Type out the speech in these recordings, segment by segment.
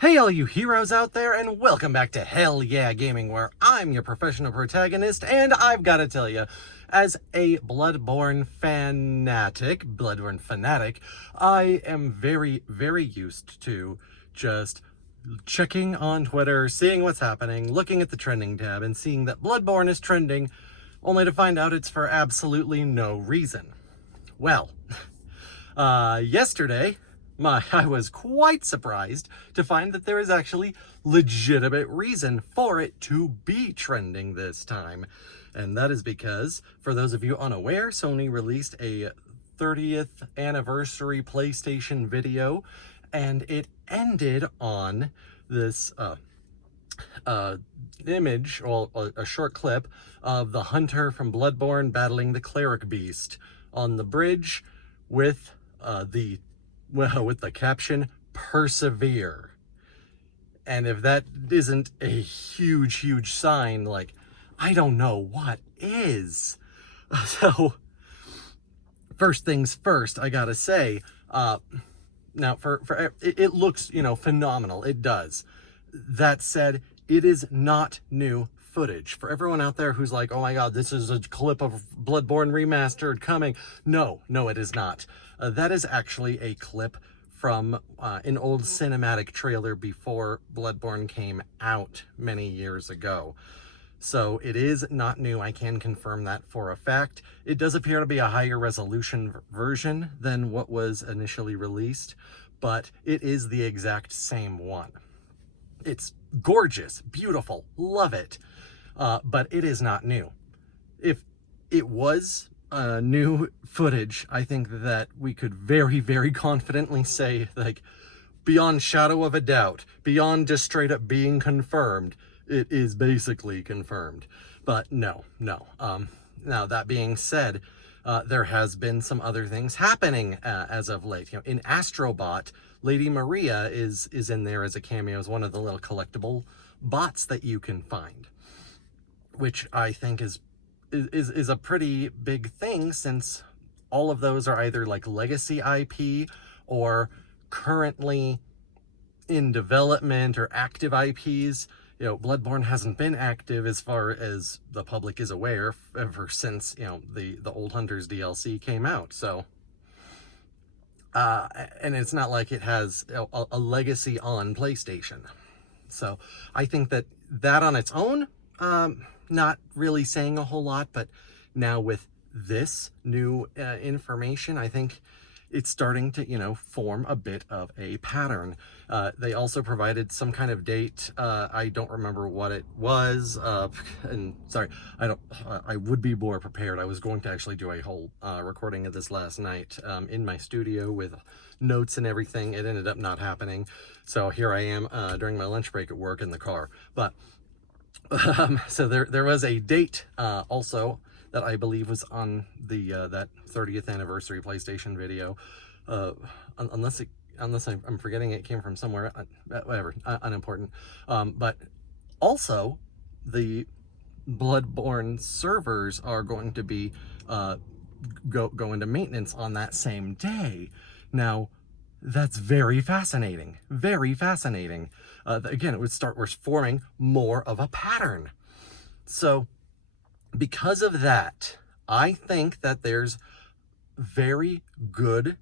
Hey all you heroes out there, and welcome back to Hell Yeah Gaming, where I'm your professional protagonist, and I've got to tell you, as a Bloodborne fanatic, I am very used to just checking on Twitter, seeing what's happening, looking at the trending tab, and seeing that Bloodborne is trending, only to find out it's for absolutely no reason. Well, yesterday, I was quite surprised to find that there is actually legitimate reason for it to be trending this time. And that is because, for those of you unaware, Sony released a 30th anniversary PlayStation video, and it ended on this image, or a short clip, of the hunter from Bloodborne battling the cleric beast on the bridge with with the caption, "Persevere." And if that isn't a huge sign, like, I don't know what is. So, first things first, I gotta say, now it looks, phenomenal. It does. That said, it is not new footage. For everyone out there who's like, oh my god, this is a clip of Bloodborne Remastered coming. No, it is not. That is actually a clip from an old cinematic trailer before Bloodborne came out many years ago. So it is not new. I can confirm that for a fact. It does appear to be a higher resolution version than what was initially released, but it is the exact same one. It's gorgeous, beautiful, love it, but it is not new. If it was new footage, I think that we could very confidently say, like, beyond shadow of a doubt, beyond just straight up being confirmed, it is basically confirmed. But no. Now, that being said, there has been some other things happening as of late. In Astrobot, Lady Maria is in there as a cameo, as one of the little collectible bots that you can find, which I think is a pretty big thing, since all of those are either like legacy IP or currently in development or active IPs. Bloodborne hasn't been active, as far as the public is aware, ever since, the Old Hunters DLC came out. So, and it's not like it has a legacy on PlayStation. So I think that on its own, not really saying a whole lot, but now with this new information, I think it's starting to, form a bit of a pattern. They also provided some kind of date. I don't remember what it was. And sorry, I would be more prepared. I was going to actually do a whole recording of this last night in my studio with notes and everything. It ended up not happening. So here I am during my lunch break at work in the car. But so there was a date also that I believe was on the that 30th anniversary PlayStation video, unless I'm forgetting it came from somewhere, whatever, unimportant. But also, the Bloodborne servers are going to be go into maintenance on that same day. Now, that's very fascinating. Again, we're forming more of a pattern. So, because of that, I think that there's very good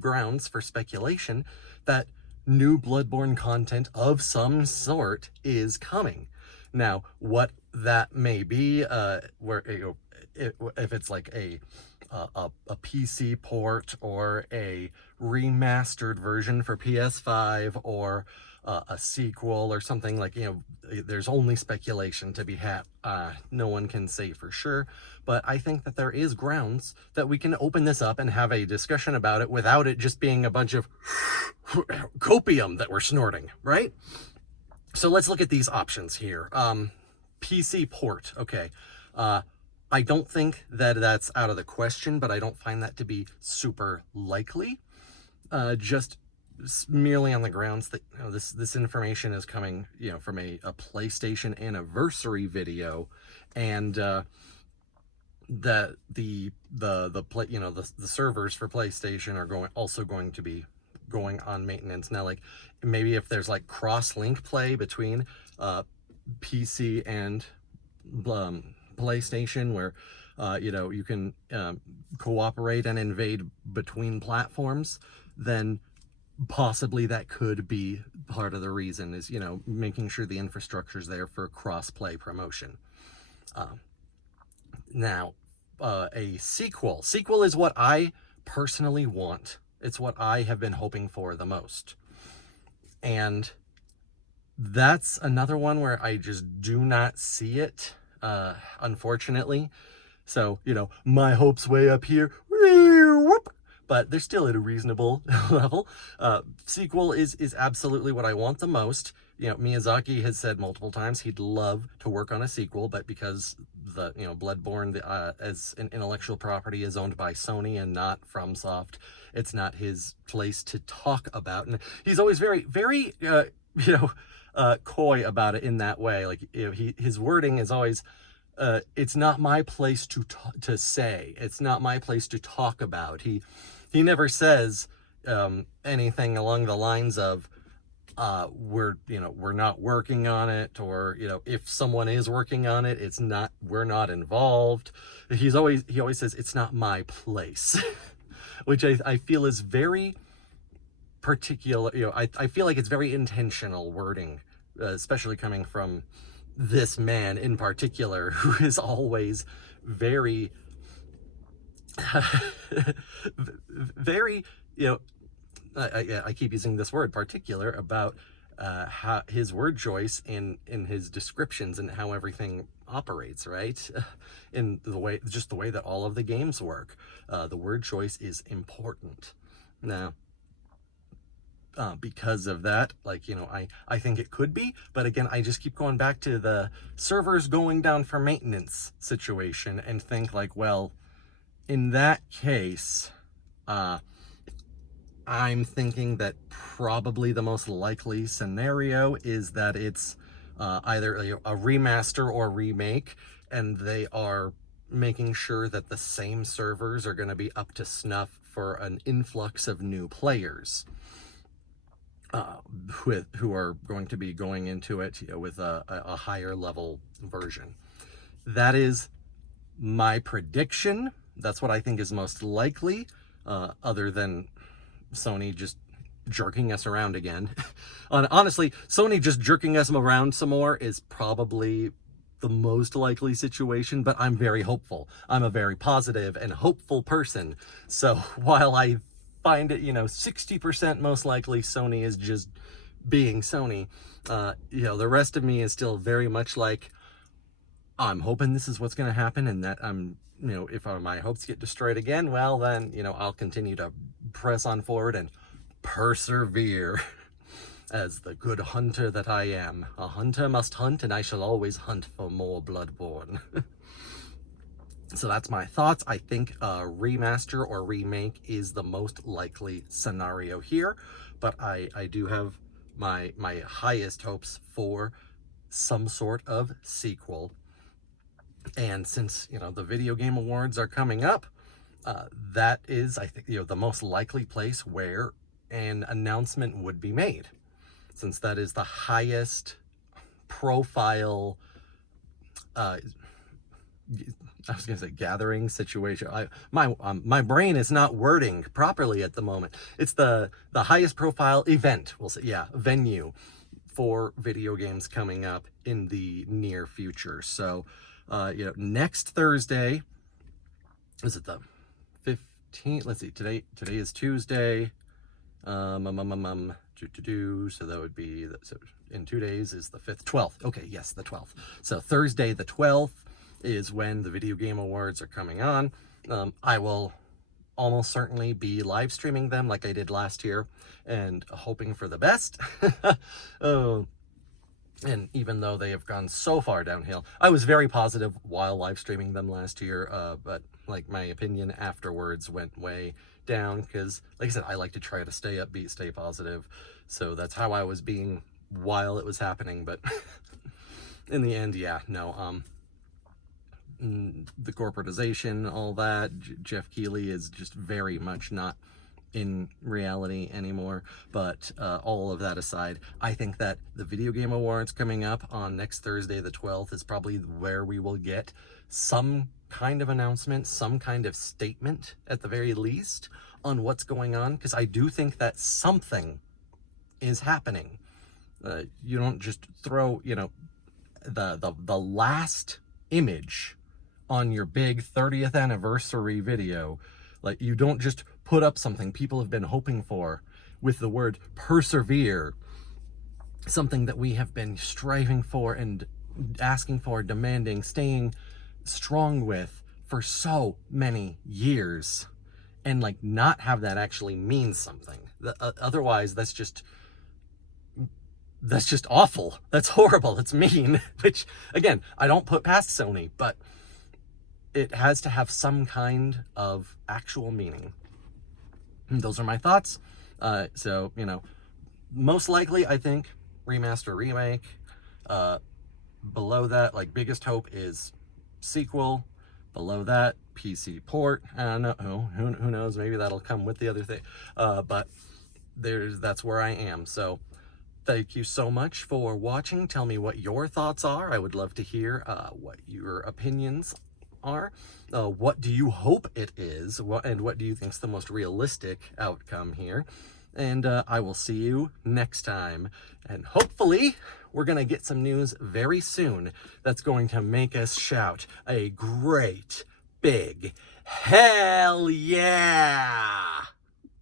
grounds for speculation that new Bloodborne content of some sort is coming. Now, what that may be, if it's like a PC port or a remastered version for PS5 or a sequel or something, like, there's only speculation to be had. No one can say for sure, but I think that there is grounds that we can open this up and have a discussion about it without it just being a bunch of copium that we're snorting, right? So let's look at these options here. PC port, okay. I don't think that that's out of the question, but I don't find that to be super likely. Just merely on the grounds that this information is coming from a PlayStation anniversary video, and that the servers for PlayStation are going to be going on maintenance. Now, like, maybe if there's like cross-link play between PC and PlayStation, where you can cooperate and invade between platforms, then possibly that could be part of the reason, is making sure the infrastructure's there for cross-play promotion. Now, a sequel is what I personally want. It's what I have been hoping for the most, and that's another one where I just do not see it, unfortunately. So, my hopes way up here, but they're still at a reasonable level. Sequel is absolutely what I want the most. Miyazaki has said multiple times he'd love to work on a sequel, but because the Bloodborne as an intellectual property is owned by Sony and not FromSoft, it's not his place to talk about. And he's always very, very, coy about it in that way. Like, his wording is always, it's not my place to say. It's not my place to talk about. He never says anything along the lines of, we're not working on it, or if someone is working on it, we're not involved. He always says it's not my place, which I feel is very particular. I feel like it's very intentional wording, especially coming from this man in particular, who is always very very, I keep using this word particular about how his word choice in his descriptions and how everything operates, right? In the way that all of the games work, the word choice is important. Now, because of that, I think it could be, but again, I just keep going back to the servers going down for maintenance situation and think like, well, in that case, I'm thinking that probably the most likely scenario is that it's either a remaster or remake, and they are making sure that the same servers are going to be up to snuff for an influx of new players who are going to be going into it with a higher level version. That is my prediction. That's what I think is most likely, other than Sony just jerking us around again. Honestly, Sony just jerking us around some more is probably the most likely situation, but I'm very hopeful. I'm a very positive and hopeful person. So while I find it, 60% most likely Sony is just being Sony, the rest of me is still very much like, I'm hoping this is what's going to happen, and that if my hopes get destroyed again, well, then, I'll continue to press on forward and persevere as the good hunter that I am. A hunter must hunt, and I shall always hunt for more Bloodborne. So that's my thoughts. I think a remaster or remake is the most likely scenario here, but I do have my highest hopes for some sort of sequel. And since, the Video Game Awards are coming up, that is, I think, the most likely place where an announcement would be made, since that is the highest profile, I was going to say gathering situation. My brain is not wording properly at the moment. It's the highest profile event, we'll say, venue for video games coming up in the near future. So, next Thursday, is it the 15th? Let's see, today is Tuesday. So that would be, so in 2 days is the 12th. Okay, yes, the 12th. So Thursday the 12th is when the Video Game Awards are coming on. I will almost certainly be live streaming them like I did last year, and hoping for the best. And even though they have gone so far downhill, I was very positive while live streaming them last year, but my opinion afterwards went way down, because like I said, I like to try to stay upbeat, stay positive. So that's how I was being while it was happening. But in the end, the corporatization, all that, Jeff Keighley is just very much not in reality anymore. But all of that aside, I think that the Video Game Awards coming up on next Thursday, the 12th, is probably where we will get some kind of announcement, some kind of statement at the very least on what's going on, because I do think that something is happening. You don't just throw, the last image on your big 30th anniversary video. Like, you don't just put up something people have been hoping for with the word persevere, something that we have been striving for and asking for, demanding, staying strong with for so many years, and like not have that actually mean something. Otherwise, that's just awful. That's horrible. That's mean. Which, again, I don't put past Sony, but it has to have some kind of actual meaning. And those are my thoughts. So, most likely, I think remaster, remake. Below that, like, biggest hope is sequel. Below that, PC port. I don't know. Who knows? Maybe that'll come with the other thing. But that's where I am. So thank you so much for watching. Tell me what your thoughts are. I would love to hear what your opinions are. What do you hope it is? And what do you think is the most realistic outcome here? And I will see you next time. And hopefully, we're going to get some news very soon that's going to make us shout a great big hell yeah!